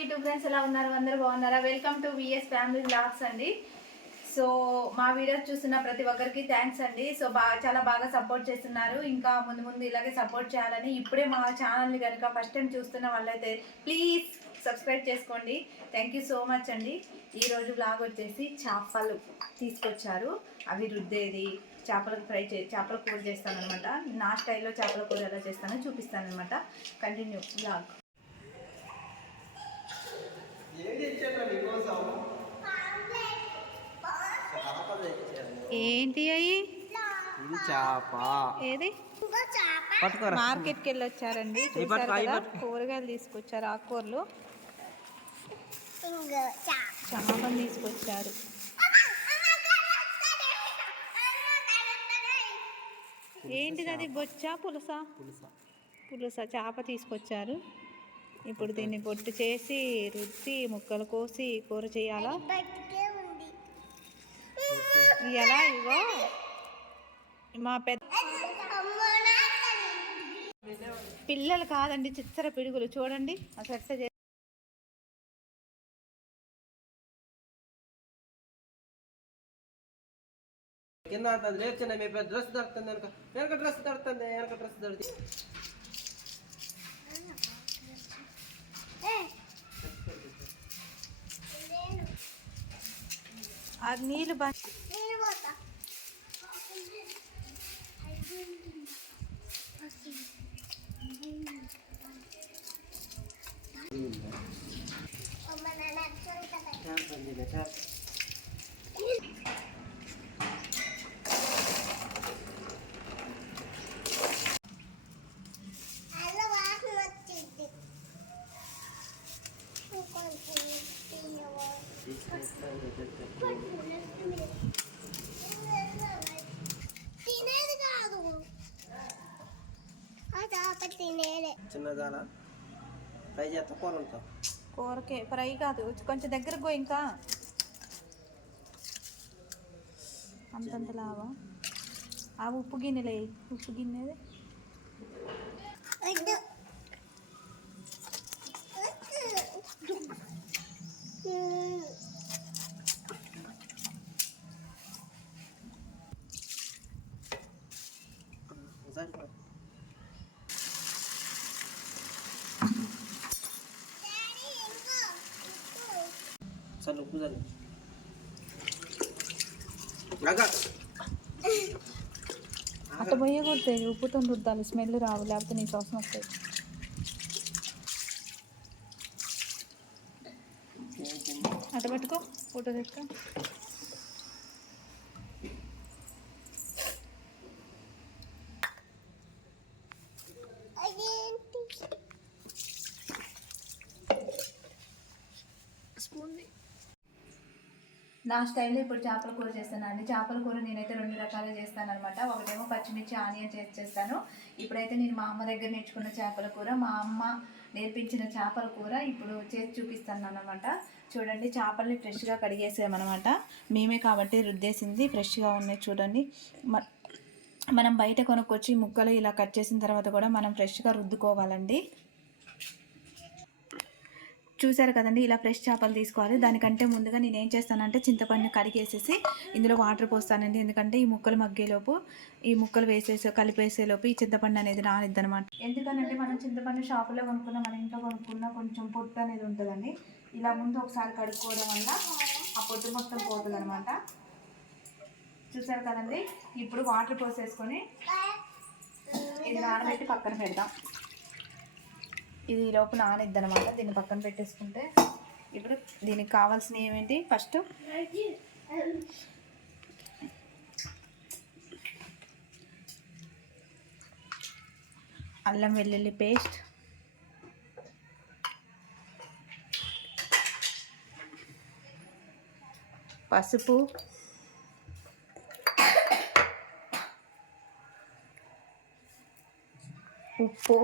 YouTube friends ఎలా ఉన్నారు? అందరూ బాగున్నారా? Welcome to VS family vlogs అండి. సో మా వీడియోస్ చూస్తున్న ప్రతి ఒక్కరికి థ్యాంక్స్ అండి. సో చాలా బాగా సపోర్ట్ చేస్తున్నారు. ఇంకా ముందు ముందు ఇలాగే సపోర్ట్ చేయాలని, ఇప్పుడే మా ఛానల్ని కనుక ఫస్ట్ టైం చూస్తున్న వాళ్ళైతే ప్లీజ్ సబ్స్క్రైబ్ చేసుకోండి. థ్యాంక్ యూ సో మచ్ అండి. ఈరోజు వ్లాగ్ వచ్చేసి చేపలు తీసుకొచ్చారు, అవి రుద్దేది, చేపలకు చేపల కూర చేస్తాను అనమాట. నా స్టైల్లో చేపల కూర ఎలా చేస్తానో చూపిస్తాను అనమాట. Continue vlog. ఏంటి అయ్యి? ఏది మార్కెట్కి వెళ్ళి వచ్చారండి. చూసారు కదా, కూరగాయలు తీసుకొచ్చారు, ఆకుకూరలు, చేపలు తీసుకొచ్చారు. ఏంటిది అది? బొచ్చా పులుసా? పులుస చేప తీసుకొచ్చారు. ఇప్పుడు దీన్ని పొట్టు చేసి రుద్ది ముక్కలు కోసి కూర చేయాలా? ఎలా? ఇగో మా పెద్ద పిల్లలు కాదండి, చిచ్చర పిడుగులు చూడండి. అసలు కింద లేచిన మీ డ్రెస్ దొరుకుతుంది, వెనక డ్రెస్ దొరుకుతుంది, వెనక డ్రెస్ దొరుకుతుంది. అది నీళ్ళు చిన్నదానా ఫ్రై చేస్తా, కూర ఉంటా. కూరకే ఫ్రై కాదు, కొంచెం దగ్గరకు ఇంకా అంతంత లావా. ఆ ఉప్పు గిన్నెలే, ఉప్పు గిన్నెది. చల్లు ఉప్పు చల్లు. అట్ట పోయకూడదు, ఉప్పుతో రుద్దాలి, స్మెల్ రావు, లేకపోతే నీకు అవసరం వస్తుంది. అట్ట పట్టుకో, ఫోటో తెక్క. నా స్టైల్లో ఇప్పుడు చేపల కూర చేస్తాను అండి. చేపల కూర నేనైతే 2 రకాలుగా చేస్తాను అనమాట. ఒకటేమో పచ్చిమిర్చి ఆనియన్ చేస్తాను. ఇప్పుడైతే నేను మా అమ్మ దగ్గర నేర్చుకున్న చేపల కూర, మా అమ్మ నేర్పించిన చేపల కూర ఇప్పుడు చేసి చూపిస్తాను అనమాట. చూడండి, చేపల్ని ఫ్రెష్గా కడిగేసామన్నమాట. మేమే కాబట్టి రుద్దేసింది, ఫ్రెష్గా ఉన్నాయి చూడండి. మనం బయట కొనుక్కొచ్చి ముక్కలు ఇలా కట్ చేసిన తర్వాత కూడా మనం ఫ్రెష్గా రుద్దుకోవాలండి. చూసారు కదండి, ఇలా ఫ్రెష్ చేపలు తీసుకోవాలి. దానికంటే ముందుగా నేను ఏం చేస్తానంటే చింతపండు కడిగేసేసి ఇందులో వాటర్ పోస్తానండి. ఎందుకంటే ఈ ముక్కలు మగ్గేలోపు, ఈ ముక్కలు కలిపేసేలోపు ఈ చింతపండు అనేది రానిద్ది అనమాట. ఎందుకంటే మనం చింతపండు షాపులో కొనుక్కున్న, మన ఇంట్లో కొనుక్కున్న కొంచెం పొట్టు అనేది ఉంటుందండి. ఇలా ముందు ఒకసారి కడుక్కోవడం వల్ల ఆ పొట్టు మొత్తం పోతుంది అనమాట. చూసారు కదండి, ఇప్పుడు వాటర్ పోసేసుకొని ఇది నానబెట్టి పక్కన పెడదాం. ఇది లోపు నానిద్ది అనమాట. దీన్ని పక్కన పెట్టేసుకుంటే ఇప్పుడు దీనికి కావాల్సినవి ఏమేంటి? ఫస్ట్ అల్లం వెల్లుల్లి పేస్ట్, పసుపు, ఉప్పు,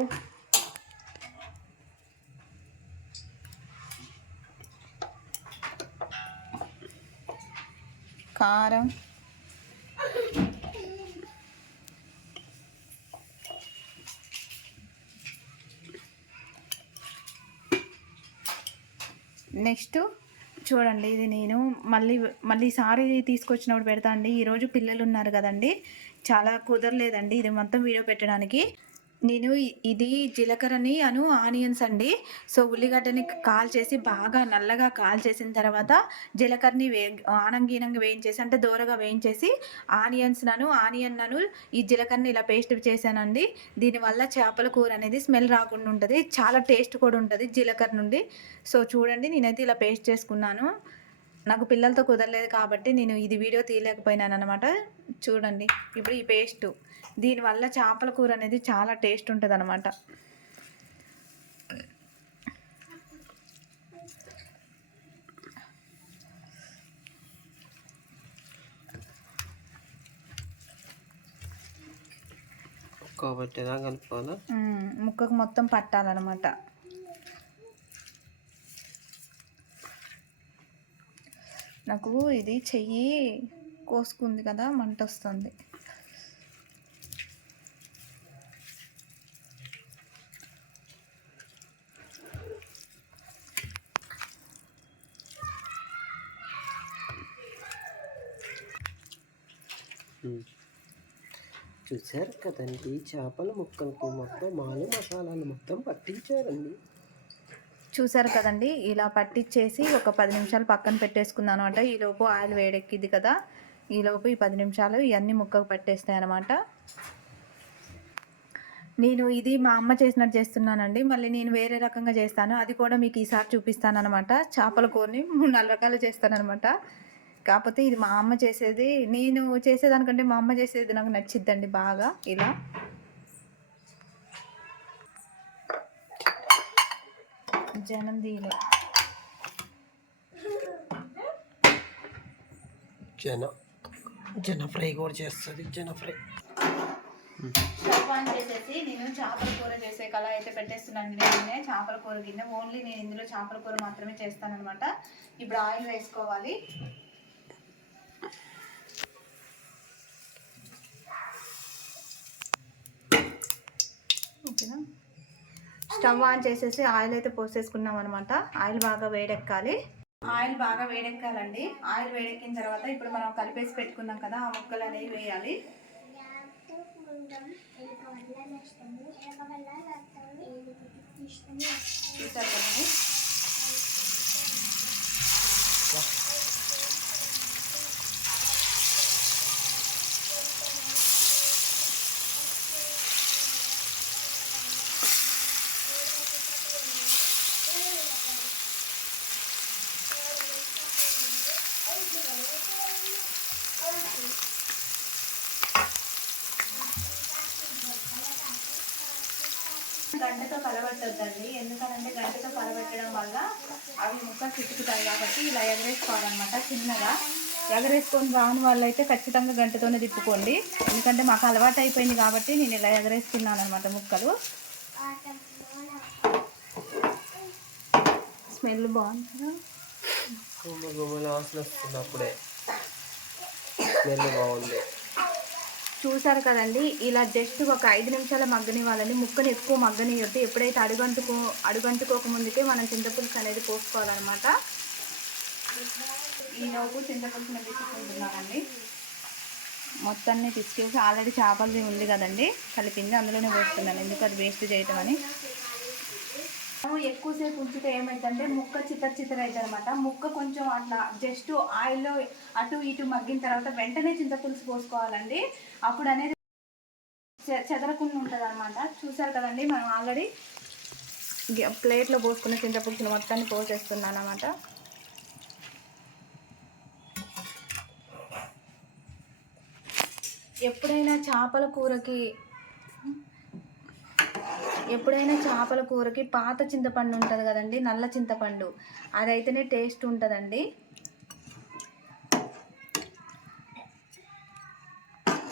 కారం, నెక్స్ట్ చూడండి, ఇది నేను మళ్ళీ మళ్ళీ సారీ తీసుకొచ్చినప్పుడు పెడతా అండి. ఈరోజు పిల్లలు ఉన్నారు కదండి, చాలా కుదరలేదండి ఇది మొత్తం వీడియో పెట్టడానికి. నేను ఇది జీలకర్రని ఆనియన్స్ అండి. సో ఉల్లిగడ్డని కాల్చేసి బాగా నల్లగా కాల్చేసిన తర్వాత జీలకర్రని ఆనంగీనంగా వేయించేసి, అంటే దూరగా వేయించేసి ఆనియన్ ఈ జీలకర్రని ఇలా పేస్ట్ చేశానండి. దీనివల్ల చేపల కూర అనేది స్మెల్ రాకుండా ఉంటుంది, చాలా టేస్ట్ కూడా ఉంటుంది జీలకర్ర నుండి. సో చూడండి, నేనైతే ఇలా పేస్ట్ చేసుకున్నాను. నాకు పిల్లలతో కుదరలేదు కాబట్టి నేను ఇది వీడియో తీయలేకపోయినాను అనమాట. చూడండి ఇప్పుడు ఈ పేస్టు, దీనివల్ల చేపల కూర అనేది చాలా టేస్ట్ ఉంటుంది అనమాట. కాబట్టి కలుపుకోవాలా, ముక్కకు మొత్తం పట్టాలన్నమాట. నాకు ఇది చెయ్యి కోసుకుంది కదా, మంట వస్తుంది. చూసారు కదండి, చేపల ముక్కలకు మొత్తం మసాలాలు మొత్తం పట్టించారండి. చూసారు కదండి, ఇలా పట్టించేసి ఒక 10 నిమిషాలు పక్కన పెట్టేసుకున్నాను అనమాట. ఈలోపు ఆయిల్ వేడెక్కింది కదా, ఈలోపు ఈ 10 నిమిషాలు ఇవన్నీ ముక్కకు పట్టేస్తాయి అనమాట. నేను ఇది మా అమ్మ చేసినట్టు చేస్తున్నానండి, మళ్ళీ నేను వేరే రకంగా చేస్తాను, అది కూడా మీకు ఈసారి చూపిస్తాను అనమాట. చేపల కూరని 3-4 రకాలు చేస్తానమాట. కాకపోతే ఇది మా అమ్మ చేసేది, నేను చేసేదానికంటే మా అమ్మ చేసేది నాకు నచ్చిద్దండి బాగా. ఇలా జనం దీలే జన ఫ్రై కూడా చేస్తుంది. జన ఫ్రై స్టవ్ ఆన్ చేసేసి నేను చేపల కూర చేసే కళ అయితే పెట్టేస్తున్నాను. నేనే చేపల కూర గిన్నె, ఓన్లీ నేను ఇందులో చేపల కూర మాత్రమే చేస్తానన్నమాట. ఇప్పుడు ఆయిల్ వేసుకోవాలి. ఓకేనా, స్టవ్ ఆన్ చేసేసి ఆయిల్ అయితే పోసేసుకున్నాం అనమాట. ఆయిల్ బాగా వేడెక్కాలి. ఆయిల్ బాగా వేడెక్కాలండి. ఆయిల్ వేడెక్కిన తర్వాత ఇప్పుడు మనం కలిపేసి పెట్టుకున్నాం కదా, ఆ ముక్కలు అనేవి వేయాలి. చూసారు కదండి, గంటతో కలబెట్టొద్దండి, ఎందుకంటే గంటతో కలబెట్టడం వల్ల అవి ముక్క చిట్టుకుతాయి కాబట్టి ఇలా ఎగరేసుకోవాలన్నమాట. చిన్నగా ఎగరేసుకొని రాని వాళ్ళైతే ఖచ్చితంగా గంటతోనే తిప్పుకోండి, ఎందుకంటే మాకు అలవాటు అయిపోయింది కాబట్టి నేను ఇలా ఎగరేసుకున్నాను అనమాట ముక్కలు. స్మెల్ బాగుంటుందా, అప్పుడే స్మెల్ బాగుంది. చూసారు కదండి, ఇలా జస్ట్ ఒక 5 నిమిషాల మగ్గనివ్వాలండి. ముక్కను ఎక్కువ మగ్గనియొద్దు. ఎప్పుడైతే అడుగంటుకోక ముందుకే మనం చింతపులుసు అనేది పోసుకోవాలన్నమాట. ఈలోపు చింతపులుసుని పిసుకుంటున్నానండి. మొత్తాన్ని పిసికేసి ఆల్రెడీ చేపలది ఉంది కదండి కలిపింది, అందులోనే పోస్తున్నాను, ఎందుకు అది వేస్ట్ చేయటం అని. ఎక్కువసేపు ఉంచితే ఏమైందంటే ముక్క చిత్తర అవుతుంది అనమాట. ముక్క కొంచెం అట్లా జస్ట్ ఆయిల్లో అటు ఇటు మగ్గిన తర్వాత వెంటనే చింతపులుసు పోసుకోవాలండి, అప్పుడు అనేది చెదరకుండా ఉంటుంది అనమాట. చూసారు కదండి, మనం ఆల్రెడీ ప్లేట్లో పోసుకున్న చింతపులుసుని మొత్తాన్ని పోసేస్తున్నాను అనమాట. ఎప్పుడైనా చేపల కూరకి పాత చింతపండు ఉంటుంది కదండి, నల్ల చింతపండు, అదైతేనే టేస్ట్ ఉంటుందండి.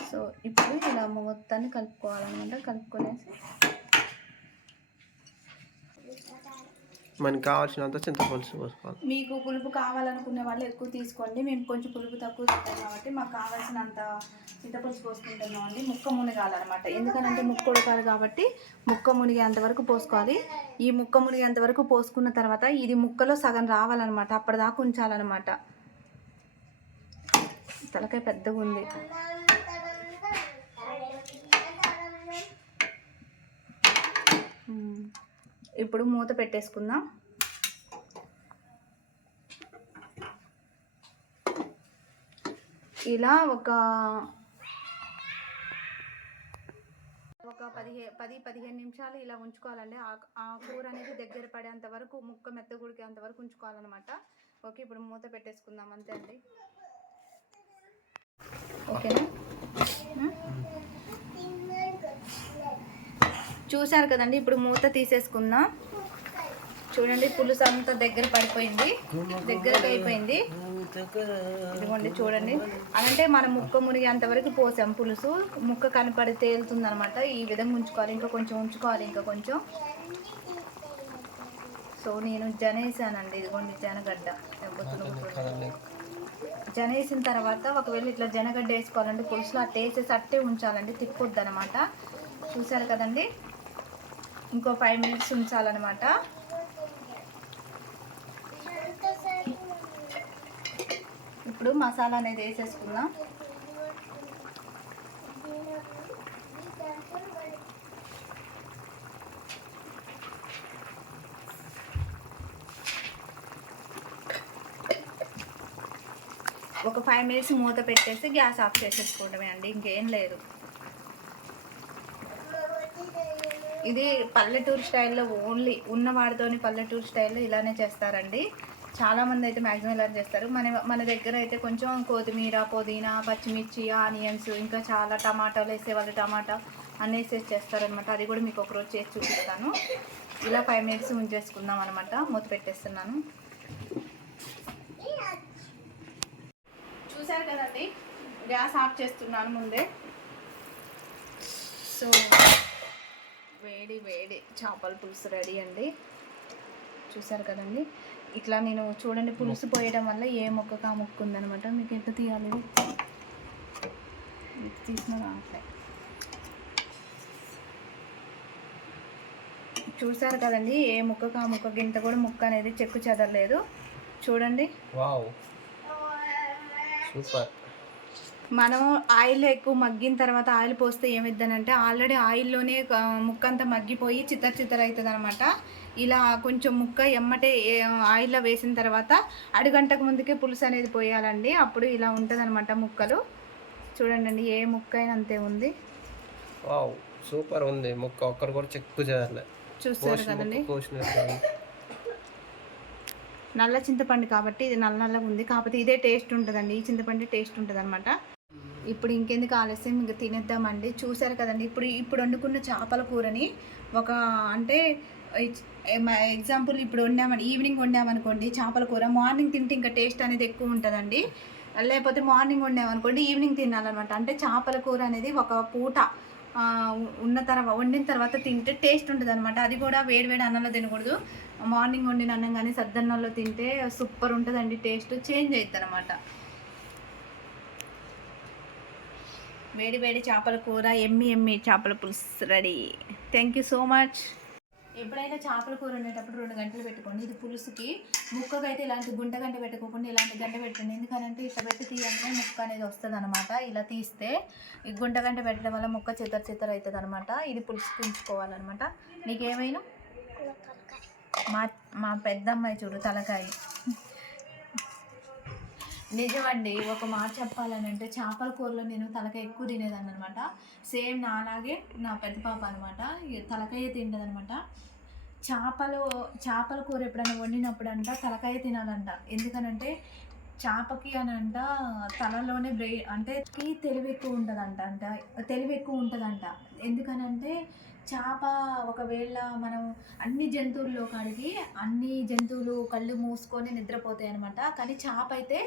సో ఇప్పుడు ఇలా మొత్తాన్ని కలుపుకోవాలన్నమాట. కలుపుకొనేసి మనకి కావాల్సినంత చింతపులుసు పోసుకోవాలి. మీకు పులుపు కావాలనుకునే వాళ్ళు ఎక్కువ తీసుకోండి. మేము కొంచెం పులుపు తక్కువ తింటాం కాబట్టి మాకు కావాల్సినంత చింతపులుసు పోసుకుంటున్నాం అండి. ముక్క మునిగాలన్నమాట. ఎందుకనంటే ముక్క ఉడకాలి కాబట్టి ముక్క మునిగేంత వరకు పోసుకోవాలి. ఈ ముక్క మునిగేంత వరకు పోసుకున్న తర్వాత ఇది ముక్కలో సగం రావాలన్నమాట. అప్పటిదాకా ఉంచాలన్నమాట. తలకాయ పెద్దగా ఉంది. ఇప్పుడు మూత పెట్టేసుకుందాం. ఇలా ఒక 10-15 నిమిషాలు ఇలా ఉంచుకోవాలండి. ఆ కూర అనేది దగ్గర పడేంత వరకు, ముక్క మెత్తగా ఉడికేంత వరకు ఉంచుకోవాలన్నమాట. ఓకే, ఇప్పుడు మూత పెట్టేసుకుందాం. అంతే అండి. ఓకేనా? చూసారు కదండి, ఇప్పుడు మూత తీసేసుకుందాం. చూడండి, పులుసు అంతా దగ్గర పడిపోయింది, దగ్గరకు అయిపోయింది. ఇదిగోండి చూడండి. అంటే మనం ముక్క మునిగేంత వరకు పోసాం పులుసు. ముక్క కనపడి తేలుతుంది అనమాట. ఈ విధంగా ఉంచుకోవాలి. ఇంకా కొంచెం ఉంచుకోవాలి, ఇంకా కొంచెం. సో నేను జనేసానండి. ఇదిగోండి జనగడ్డ. జనేసిన తర్వాత ఒకవేళ ఇట్లా జనగడ్డ వేసుకోవాలంటే పులుసులో అట్ట వేసేసి అట్టే ఉంచాలండి, తిప్పొద్దు అనమాట. చూసారు కదండి, ఇంకో 5 మినిట్స్ ఉంచాలన్నమాట. ఇప్పుడు మసాలా అనేది వేసేసుకుందాం. ఒక 5 మినిట్స్ మూత పెట్టేసి గ్యాస్ ఆఫ్ చేసేసుకోవడమే అండి, ఇంకేం లేదు. ఇది పల్లెటూరు స్టైల్లో, ఓన్లీ ఉన్నవాడితోని పల్లెటూరు స్టైల్లో ఇలానే చేస్తారండి. చాలామంది అయితే మ్యాక్సిమం ఇలా చేస్తారు. మన దగ్గర అయితే కొంచెం కొత్తిమీర, పుదీనా, పచ్చిమిర్చి, ఆనియన్స్, ఇంకా చాలా టమాటాలు వేసేవాళ్ళు, టమాటా అన్నీ వేసేసి చేస్తారనమాట. అది కూడా మీకు ఒకరోజు చేసి చూపిస్తాను. ఇలా 5 మినిట్స్ ఉంచేసుకుందాం అనమాట. మూత పెట్టేస్తున్నాను. చూసారు కదండి, గ్యాస్ ఆఫ్ చేస్తున్నాను ముందే. సో వేడి వేడి చేపల పులుసు రెడీ అండి. చూసారు కదండి, ఇట్లా నేను చూడండి పులుసు పోయడం వల్ల ఏ మొక్కకు ఆ మొక్క ఉందనమాట. మీకు ఎంత తీయాలి, తీసిన రావట్లే. చూసారు కదండి, ఏ ముక్కకు ఆ ముక్క గింత కూడా ముక్క అనేది చెక్కు చెదరలేదు. చూడండి, సూపర్. మనం ఆయిల్ ఎక్కువ మగ్గిన తర్వాత ఆయిల్ పోస్తే ఏమిద్దానంటే ఆల్రెడీ ఆయిల్లోనే ముక్క అంతా మగ్గిపోయి చిత్తర చిత్తర అవుతుంది అనమాట. ఇలా కొంచెం ముక్క ఎమ్మటే ఆయిల్లో వేసిన తర్వాత అడుగంటకు ముందుకే పులుసు అనేది పోయాలండి. అప్పుడు ఇలా ఉంటుంది అనమాట ముక్కలు. చూడండి, ఏ ముక్క అయినా అంతే ఉంది. సూపర్ ఉంది ముక్క, ఒక్కరు కూడా చెక్కు చేయాలి. చూస్తారు కదండి, నల్ల చింతపండు కాబట్టి ఇది నల్లగా ఉంది. కాకపోతే ఇదే టేస్ట్ ఉంటుందండి, ఈ చింతపండు టేస్ట్ ఉంటుంది అనమాట. ఇప్పుడు ఇంకెందుకు ఆలస్యం, ఇంకా తినేద్దామండి. చూసారు కదండి, ఇప్పుడు వండుకున్న చేపల కూరని ఒక అంటే ఎగ్జాంపుల్ ఇప్పుడు ఈవినింగ్ వండామనుకోండి చేపల కూర, మార్నింగ్ తింటే ఇంకా టేస్ట్ అనేది ఎక్కువ ఉంటుందండి. లేకపోతే మార్నింగ్ వండామనుకోండి ఈవినింగ్ తినాలన్నమాట. అంటే చేపల కూర అనేది ఒక పూట వండిన తర్వాత తింటే టేస్ట్ ఉంటుంది అనమాట. అది కూడా వేడివేడి అన్నంలో తినకూడదు. మార్నింగ్ వండిన అన్నం కానీ సద్దన్నంలో తింటే సూపర్ ఉంటుందండి, టేస్ట్ చేంజ్ అవుతుంది అనమాట. వేడి వేడి చేపల కూర, ఎమ్మి చేపల పులుసు ready. Thank you so much. ఎప్పుడైనా చేపల కూర వండేటప్పుడు 2 గంటలు పెట్టుకోండి. ఇది పులుసుకి. ముక్కకైతే ఇలాంటి గుంట గంట పెట్టుకోకుండా ఇలాంటి గంట పెట్టండి. ఎందుకంటే ఇట్లా పెట్టి తీయగానే ముక్క అనేది వస్తుంది అనమాట. ఇలా తీస్తే ఈ గుంట గంట పెట్టడం వల్ల ముక్క చిత్తర చిత్తర అవుతుంది అనమాట. ఇది పులుసుకి ఉంచుకోవాలన్నమాట. నీకేమైనా మా పెద్దమ్మాయి చూడు తలకాయ. నిజమండి, ఒక మాట చెప్పాలని అంటే చేపల కూరలో నేను తలకాయ ఎక్కువ తినేదాన్ని అనమాట. సేమ్ నాలాగే నా పెద్ద పాప అనమాట, తలకాయ తింటుంది అనమాట. చేపల కూర ఎప్పుడైనా వండినప్పుడు అంట తలకాయ తినాలంట. ఎందుకనంటే చేపకి అని అంట తలలోనే అంటే తెలివి ఎక్కువ ఉంటుందంట. ఎందుకనంటే చేప ఒకవేళ మనం అన్ని జంతువులు కళ్ళు మూసుకొని నిద్రపోతాయి అనమాట. కానీ చేప అయితే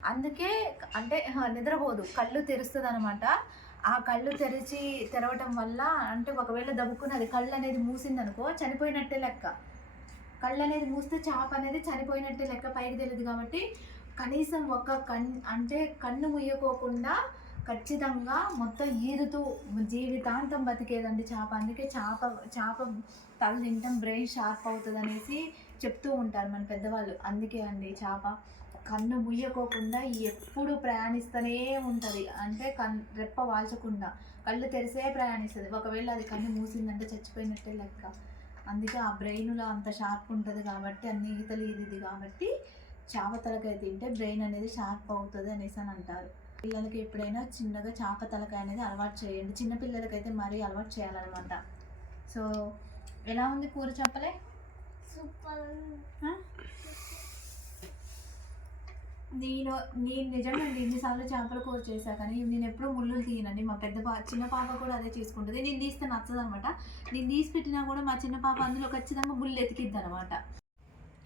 అందుకే అంటే నిద్రపోదు, కళ్ళు తెరుస్తుంది అనమాట. ఆ కళ్ళు తెరవటం వల్ల అంటే ఒకవేళ దబ్బుకుని అది కళ్ళు అనేది మూసిందనుకో చనిపోయినట్టే లెక్క. కళ్ళు అనేది మూస్తే చేప అనేది చనిపోయినట్టే లెక్క, పైకి తెలియదు. కాబట్టి కనీసం ఒక అంటే కన్ను ముయ్యకోకుండా ఖచ్చితంగా మొత్తం ఈదుతూ జీవితాంతం బతికేదండి చేప. అందుకే చేప తల తింటాం బ్రెయిన్ షార్ప్ అవుతుంది అనేసి చెప్తూ ఉంటారు మన పెద్దవాళ్ళు. అందుకే అండి చేప కన్ను ముయ్యకోకుండా ఎప్పుడు ప్రయాణిస్తూనే ఉంటుంది. అంటే రెప్ప వాల్చకుండా కళ్ళు తెరిసే ప్రయాణిస్తుంది. ఒకవేళ అది కన్ను మూసిందంటే చచ్చిపోయినట్టే లెక్క. అందుకే ఆ బ్రెయిన్లో అంత షార్ప్ ఉంటుంది కాబట్టి, అన్ని ఈతలు ఇది కాబట్టి చేప తలకాయ తింటే బ్రెయిన్ అనేది షార్ప్ అవుతుంది అనేసి అని అంటారు. పిల్లలకి ఎప్పుడైనా చిన్నగా చేప తలకాయ అనేది అలవాటు చేయండి. చిన్న పిల్లలకైతే మరీ అలవాటు చేయాలన్నమాట. సో ఎలా ఉంది కూర చెప్పలే? సూపర్. నేను నిజంగా ఎన్నిసార్లు చేపల కూర చేశా కానీ నేను ఎప్పుడూ ముళ్ళు తీయనండి. మా చిన్న పాప కూడా అదే చేసుకుంటుంది. నేను తీస్తే నచ్చదు అనమాట. నేను తీసి పెట్టినా కూడా మా చిన్న పాప అందులో ఖచ్చితంగా ముళ్ళు ఎతికిద్ది అనమాట.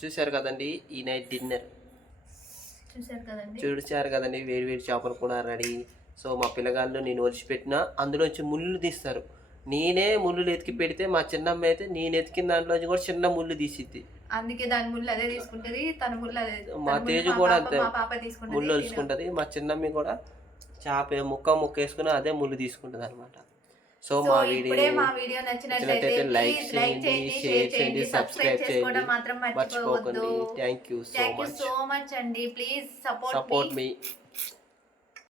చూశారు కదండి ఈ నైట్ డిన్నర్. చూశారు కదండి వేడి చేపలు కూడా రెడీ. సో మా పిల్లగాళ్ళు నేను వదిలిపెట్టినా అందులోంచి ముళ్ళు తీస్తారు. నేనే ముళ్ళు ఎతికి పెడితే మా చిన్నమ్మ అయితే నేను ఎతికిన దాంట్లోంచి కూడా చిన్న ముళ్ళు తీసిద్ది. అందుకే దాని ముళ్ళు అదే తీసుకుంటది, తన ముళ్ళు అదే. మా తేజు కూడా అంతే తీసుకుంటది, ముళ్ళు వలుచుకుంటది. మా చిన్నమ్మి కూడా చేప ముక్క వేసుకుని అదే ముళ్ళు తీసుకుంటది అనమాట. సో మా వీడియో నచ్చినట్లయితే లైక్ చేయండి, షేర్ చేయండి, సబ్స్క్రైబ్ చేసుకోవడం మాత్రం మర్చిపోవద్దు. థ్యాంక్ యూ సో మచ్ అండి. Please support me.